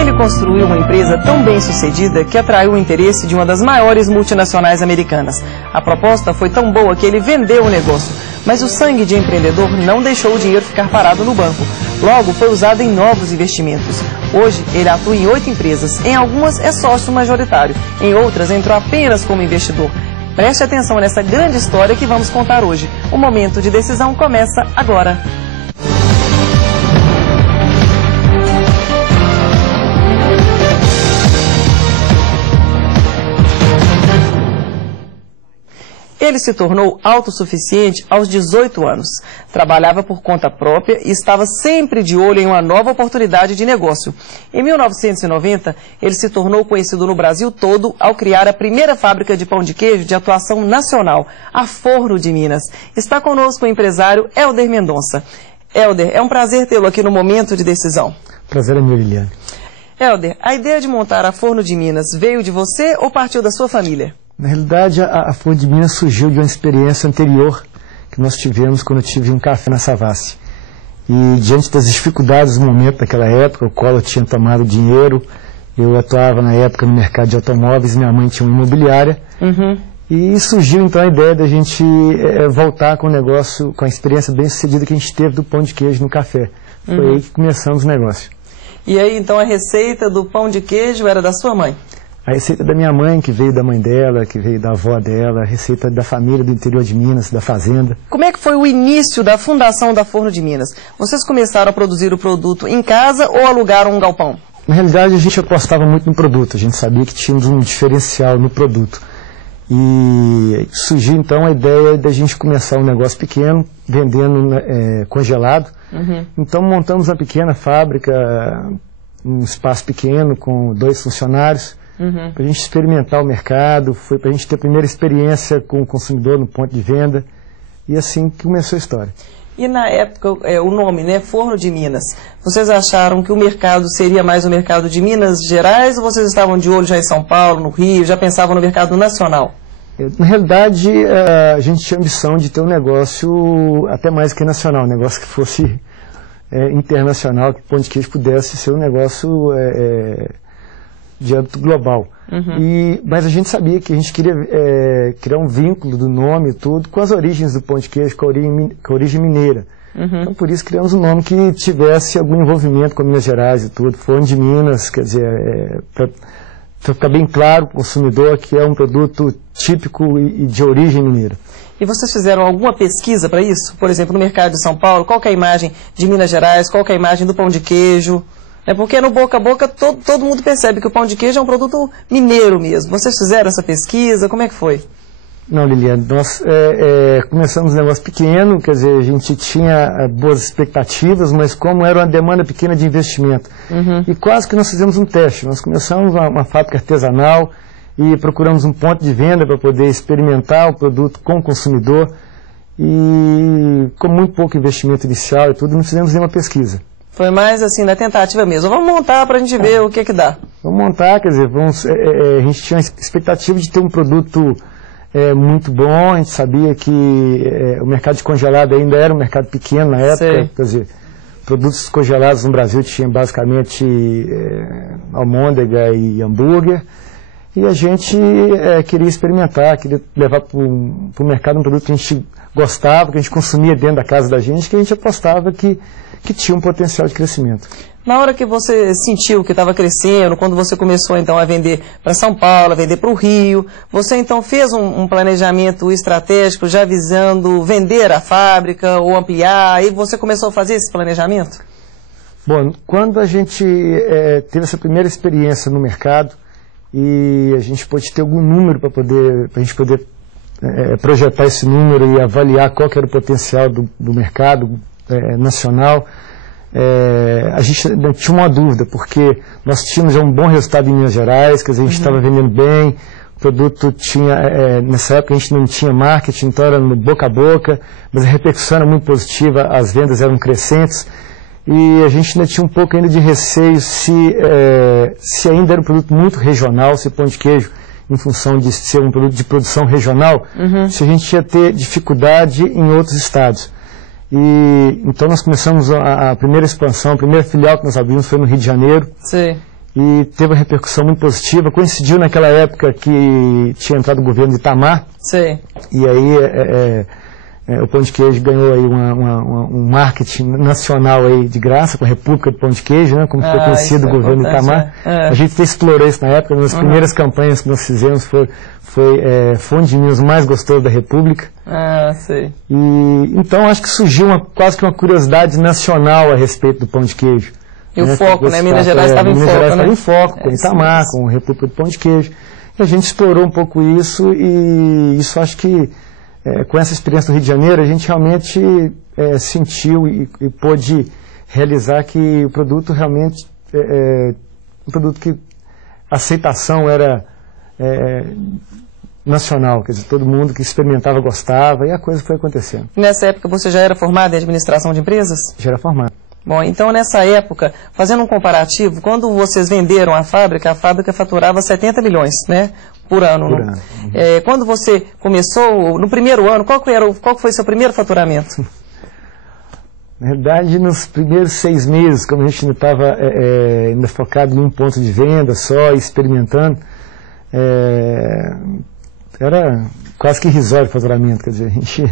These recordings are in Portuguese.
Ele construiu uma empresa tão bem sucedida que atraiu o interesse de uma das maiores multinacionais americanas. A proposta foi tão boa que ele vendeu o negócio, mas o sangue de empreendedor não deixou o dinheiro ficar parado no banco. Logo, foi usado em novos investimentos. Hoje, ele atua em 8 empresas. Em algumas é sócio majoritário, em outras entrou apenas como investidor. Preste atenção nessa grande história que vamos contar hoje. O momento de decisão começa agora. Ele se tornou autossuficiente aos 18 anos. Trabalhava por conta própria e estava sempre de olho em uma nova oportunidade de negócio. Em 1990, ele se tornou conhecido no Brasil todo ao criar a primeira fábrica de pão de queijo de atuação nacional, a Forno de Minas. Está conosco o empresário Helder Mendonça. Helder, é um prazer tê-lo aqui no Momento de Decisão. Prazer é meu, Liliane. Helder, a ideia de montar a Forno de Minas veio de você ou partiu da sua família? Na realidade, a Forno de Minas surgiu de uma experiência anterior que nós tivemos quando eu tive um café na Savassi. E diante das dificuldades do momento daquela época, o Collor tinha tomado dinheiro, eu atuava na época no mercado de automóveis, minha mãe tinha uma imobiliária, e surgiu então a ideia da gente voltar com o negócio, com a experiência bem sucedida que a gente teve do pão de queijo no café. Foi aí que começamos o negócio. E aí então a receita do pão de queijo era da sua mãe? A receita da minha mãe, que veio da mãe dela, que veio da avó dela, a receita da família do interior de Minas, da fazenda. Como é que foi o início da fundação da Forno de Minas? Vocês começaram a produzir o produto em casa ou alugaram um galpão? Na realidade, a gente apostava muito no produto, a gente sabia que tínhamos um diferencial no produto. E surgiu então a ideia da gente começar um negócio pequeno, vendendo congelado. Então montamos uma pequena fábrica, um espaço pequeno com 2 funcionários. Para a gente experimentar o mercado, foi para a gente ter a primeira experiência com o consumidor no ponto de venda, e assim que começou a história. E na época, o nome, né, Forno de Minas, vocês acharam que o mercado seria mais o mercado de Minas Gerais, ou vocês estavam de olho já em São Paulo, no Rio, já pensavam no mercado nacional? Na realidade, a gente tinha a ambição de ter um negócio até mais que nacional, um negócio que fosse internacional, que o pão de queijo pudesse ser um negócio de âmbito global. Mas a gente sabia que a gente queria criar um vínculo do nome e tudo com as origens do pão de queijo, com a origem mineira. Então por isso criamos um nome que tivesse algum envolvimento com Minas Gerais e tudo, Forno de Minas, quer dizer, para ficar bem claro para o consumidor que é um produto típico e de origem mineira. E vocês fizeram alguma pesquisa para isso? Por exemplo, no mercado de São Paulo, qual que é a imagem de Minas Gerais, qual que é a imagem do pão de queijo? Porque no boca a boca todo mundo percebe que o pão de queijo é um produto mineiro mesmo. Vocês fizeram essa pesquisa? Como é que foi? Não, Liliane, nós começamos um negócio pequeno, quer dizer, a gente tinha boas expectativas, mas como era uma demanda pequena de investimento. E quase que nós fizemos um teste. Nós começamos uma fábrica artesanal e procuramos um ponto de venda para poder experimentar o produto com o consumidor. E com muito pouco investimento inicial e tudo, não fizemos nenhuma pesquisa. Foi mais assim, na tentativa mesmo. Vamos montar para a gente ver o que dá. Vamos montar, quer dizer, a gente tinha a expectativa de ter um produto muito bom. A gente sabia que o mercado de congelado ainda era um mercado pequeno na época. Quer dizer, produtos congelados no Brasil tinham basicamente almôndega e hambúrguer. E a gente queria experimentar, queria levar para o mercado um produto que a gente gostava, que a gente consumia dentro da casa da gente, que a gente apostava que tinha um potencial de crescimento. Na hora que você sentiu que estava crescendo, quando você começou então a vender para São Paulo, a vender para o Rio, você então fez um planejamento estratégico já visando vender a fábrica ou ampliar, e você começou a fazer esse planejamento? Bom, quando a gente teve essa primeira experiência no mercado e a gente pôde ter algum número para a gente poder projetar esse número e avaliar qual que era o potencial do mercado nacional, a gente tinha uma dúvida, porque nós tínhamos já um bom resultado em Minas Gerais, quer dizer, a gente estava vendendo bem, o produto tinha, nessa época a gente não tinha marketing, então era no boca a boca, mas a repercussão era muito positiva, as vendas eram crescentes, e a gente ainda tinha um pouco ainda de receio se ainda era um produto muito regional, se o pão de queijo, em função de ser um produto de produção regional, se a gente ia ter dificuldade em outros estados. E então nós começamos a primeira expansão, a primeira filial que nós abrimos foi no Rio de Janeiro. Sim. e teve uma repercussão muito positiva. Coincidiu naquela época que tinha entrado o governo de Itamar. Sim. E aí o Pão de Queijo ganhou aí um marketing nacional aí de graça com a República do Pão de Queijo, né, como foi conhecido o governo de Itamar. A gente explorou isso na época. Uma das primeiras campanhas que nós fizemos foi Fone de Minas mais gostoso da República. Sei. E então acho que surgiu quase que uma curiosidade nacional a respeito do Pão de Queijo. E o foco, né? Minas Gerais estava em foco, né? Minas Gerais estava em foco, com Itamar, com a República do Pão de Queijo. E a gente explorou um pouco isso, e isso acho que com essa experiência do Rio de Janeiro, a gente realmente sentiu e pôde realizar que o produto realmente um produto que a aceitação era nacional, quer dizer, todo mundo que experimentava gostava, e a coisa foi acontecendo. Nessa época você já era formado em administração de empresas? Já era formado. Bom, então nessa época, fazendo um comparativo, quando vocês venderam a fábrica faturava 70 milhões, né, por ano. Por ano. Quando você começou, no primeiro ano, qual foi seu primeiro faturamento? Na verdade, nos primeiros 6 meses, como a gente ainda estava ainda focado em um ponto de venda só, experimentando, era quase que irrisório o faturamento. Quer dizer, a gente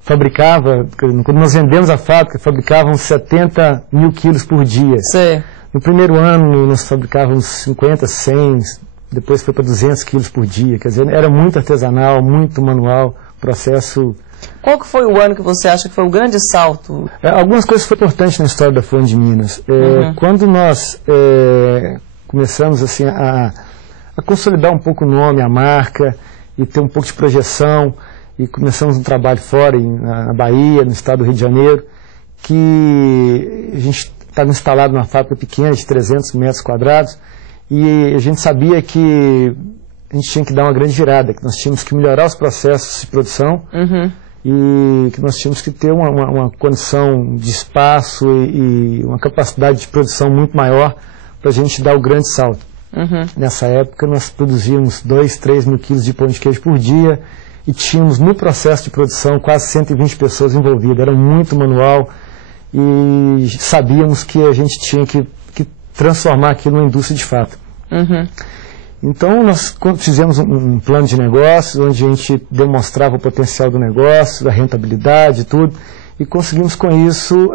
fabricava, quando nós vendemos a fábrica, fabricávamos 70 mil quilos por dia. Sim. No primeiro ano nós fabricávamos 50, 100, depois foi para 200 quilos por dia. Quer dizer, era muito artesanal, muito manual, processo. Qual que foi o ano que você acha que foi o grande salto? Algumas coisas foram importantes na história da Fone de Minas. Quando nós começamos assim, a consolidar um pouco o nome, a marca, e ter um pouco de projeção, e começamos um trabalho fora, na Bahia, no estado do Rio de Janeiro, que a gente estava instalado numa fábrica pequena de 300 metros quadrados, e a gente sabia que a gente tinha que dar uma grande virada, que nós tínhamos que melhorar os processos de produção, e que nós tínhamos que ter uma condição de espaço e uma capacidade de produção muito maior para a gente dar o grande salto. Nessa época nós produzíamos 2, 3 mil quilos de pão de queijo por dia, e tínhamos no processo de produção quase 120 pessoas envolvidas. Era muito manual, e sabíamos que a gente tinha que transformar aquilo numa indústria de fato. Então nós fizemos um plano de negócios, onde a gente demonstrava o potencial do negócio, a rentabilidade e tudo, e conseguimos com isso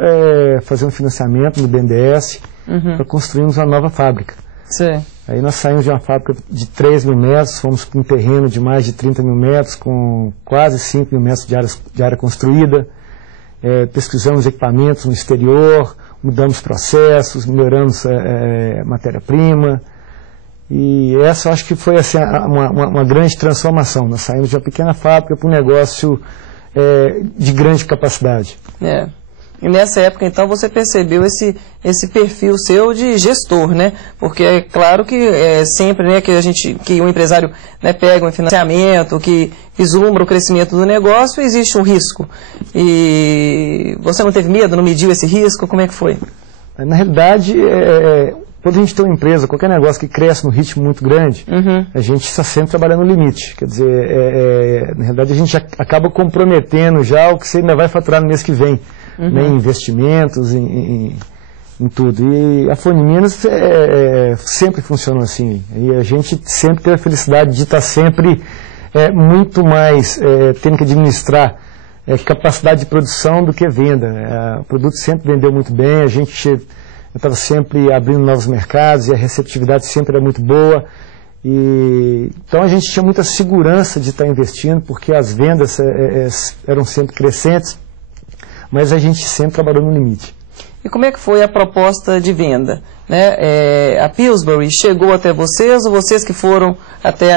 fazer um financiamento no BNDES para construirmos uma nova fábrica. Sim. Aí nós saímos de uma fábrica de 3 mil metros, fomos para um terreno de mais de 30 mil metros, com quase 5 mil metros de área construída, pesquisamos equipamentos no exterior, mudamos processos, melhoramos matéria-prima, e essa acho que foi assim, uma grande transformação. Nós saímos de uma pequena fábrica para um negócio de grande capacidade. E nessa época, então, você percebeu esse perfil seu de gestor, né? Porque é claro que sempre, né, que o empresário, né, pega um financiamento, que vislumbra o crescimento do negócio, existe um risco. E você não teve medo, não mediu esse risco? Como é que foi? Na realidade, quando a gente tem uma empresa, qualquer negócio que cresce num ritmo muito grande, a gente está sempre trabalhando no limite. Quer dizer, na realidade a gente acaba comprometendo já o que você ainda vai faturar no mês que vem. Né, em investimentos, em tudo. E a Fone Minas sempre funcionou assim. E a gente sempre teve a felicidade de estar sempre muito mais tendo que administrar capacidade de produção do que venda. O produto sempre vendeu muito bem, a gente estava sempre abrindo novos mercados, e a receptividade sempre era muito boa. Então a gente tinha muita segurança de estar investindo, porque as vendas eram sempre crescentes, mas a gente sempre trabalhou no limite. E como é que foi a proposta de venda? Né? A Pillsbury chegou até vocês, ou vocês que foram até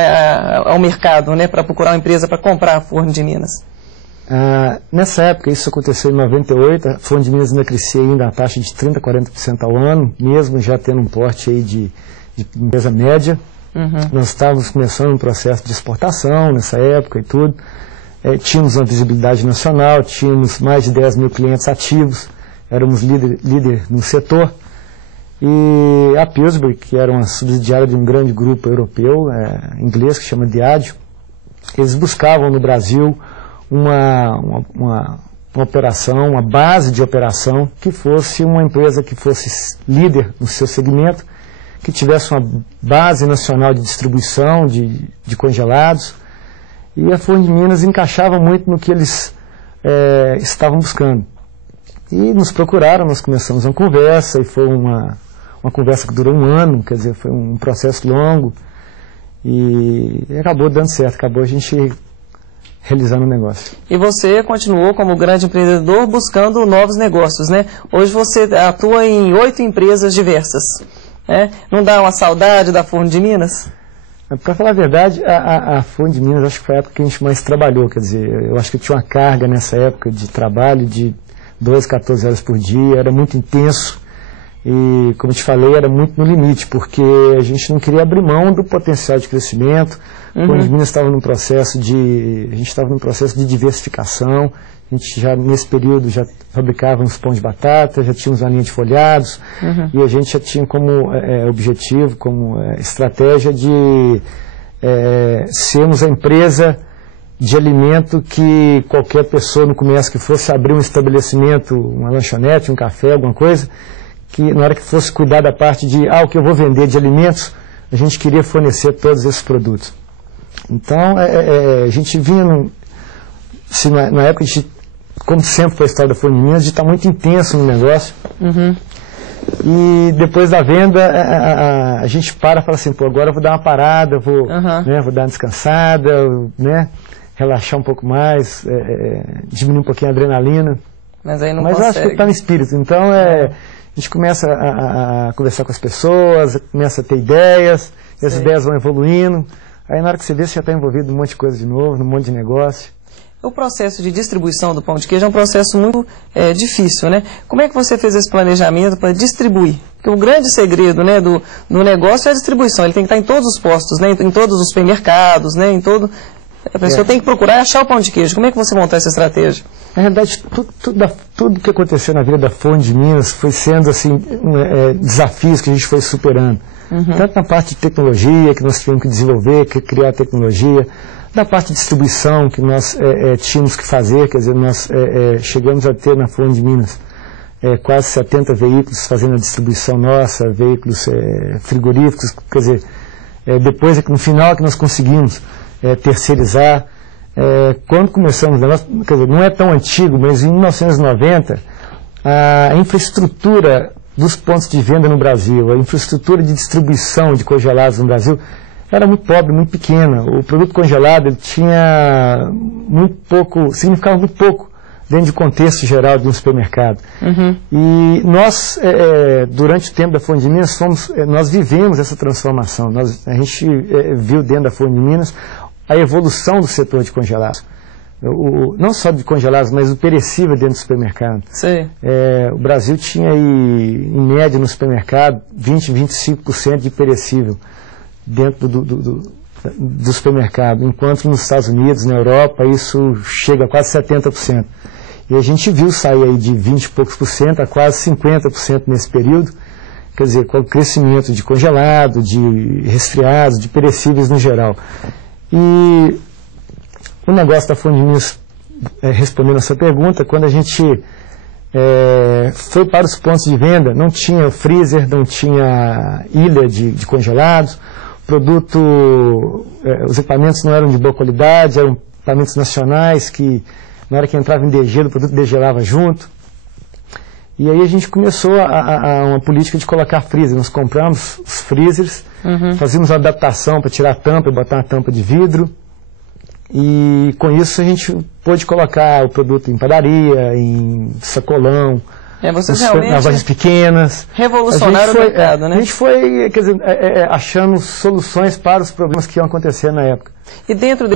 ao mercado, né, para procurar uma empresa para comprar a Fone de Minas? Nessa época, isso aconteceu em 98, a Fone de Minas ainda crescia ainda a taxa de 30% a 40% ao ano, mesmo já tendo um porte aí de empresa média. Nós estávamos começando um processo de exportação nessa época e tudo. Tínhamos uma visibilidade nacional, tínhamos mais de 10 mil clientes ativos, éramos líder no setor. E a Pillsbury, que era uma subsidiária de um grande grupo europeu, inglês, que chama Diageo, eles buscavam no Brasil uma operação, uma base de operação, que fosse uma empresa que fosse líder no seu segmento, que tivesse uma base nacional de distribuição de congelados, e a Forno de Minas encaixava muito no que eles estavam buscando. E nos procuraram, nós começamos uma conversa, e foi uma conversa que durou 1 ano, quer dizer, foi um processo longo, e acabou dando certo, acabou a gente realizando o negócio. E você continuou como grande empreendedor buscando novos negócios, né? Hoje você atua em 8 empresas diversas, né? Não dá uma saudade da Forno de Minas? Para falar a verdade, a Forno de Minas acho que foi a época que a gente mais trabalhou, quer dizer, eu acho que eu tinha uma carga nessa época de trabalho de 12, 14 horas por dia, era muito intenso. E, como eu te falei, era muito no limite, porque a gente não queria abrir mão do potencial de crescimento. Quando as Minas estava num processo de diversificação, a gente já, nesse período, já fabricava uns pão de batata, já tínhamos uma linha de folhados, e a gente já tinha como objetivo, como estratégia de sermos a empresa de alimento que qualquer pessoa no comércio que fosse abrir um estabelecimento, uma lanchonete, um café, alguma coisa, que na hora que fosse cuidar da parte de, o que eu vou vender de alimentos, a gente queria fornecer todos esses produtos. Então, a gente vinha, na época, a gente, como sempre foi a história da Forno de Minas, de estar muito intenso no negócio. E depois da venda, a gente fala assim, pô, agora eu vou dar uma parada, vou dar uma descansada, né, relaxar um pouco mais, diminuir um pouquinho a adrenalina. Mas aí não consegue. Acho que está no espírito. Então, a gente começa a conversar com as pessoas, começa a ter ideias, e as ideias vão evoluindo. Aí na hora que você vê, você já está envolvido num monte de coisa de novo, num monte de negócio. O processo de distribuição do pão de queijo é um processo muito difícil, né? Como é que você fez esse planejamento para distribuir? Porque o grande segredo, né, do negócio é a distribuição. Ele tem que estar em todos os postos, né, em todos os supermercados, né, em todo... A pessoa tem que procurar achar o pão de queijo. Como é que você montou essa estratégia? Na verdade, tudo que aconteceu na vida da Forno de Minas foi sendo assim, desafios que a gente foi superando. Tanto na parte de tecnologia, que nós tivemos que desenvolver, que criar tecnologia, da parte de distribuição, que nós tínhamos que fazer, quer dizer, nós chegamos a ter na Forno de Minas quase 70 veículos fazendo a distribuição nossa, veículos frigoríficos, quer dizer, depois, no final, que nós conseguimos terceirizar. Quando começamos o negócio, quer dizer, não é tão antigo, mas em 1990, a infraestrutura dos pontos de venda no Brasil, a infraestrutura de distribuição de congelados no Brasil, era muito pobre, muito pequena. O produto congelado ele tinha muito pouco, significava muito pouco dentro do contexto geral de um supermercado. E nós, durante o tempo da Forno de Minas, nós vivemos essa transformação. A gente viu dentro da Forno de Minas a evolução do setor de congelados. Não só de congelados, mas o perecível dentro do supermercado. O Brasil tinha aí, em média no supermercado, 20, 25% de perecível dentro do supermercado, enquanto nos Estados Unidos, na Europa, isso chega a quase 70%. E a gente viu sair aí de 20 e poucos por cento a quase 50% nesse período, quer dizer, com o crescimento de congelado, de resfriados, de perecíveis no geral. E o negócio da Forno de Minas, respondendo a sua pergunta, quando a gente foi para os pontos de venda, não tinha freezer, não tinha ilha de congelados, os equipamentos não eram de boa qualidade, eram equipamentos nacionais que, na hora que entrava em degelo, o produto degelava junto. E aí a gente começou uma política de colocar freezer. Nós compramos os freezers, fazíamos uma adaptação para tirar a tampa e botar uma tampa de vidro. E com isso a gente pôde colocar o produto em padaria, em sacolão, nas lojas pequenas. Revolucionaram o mercado, né? A gente foi, quer dizer, achando soluções para os problemas que iam acontecer na época. E dentro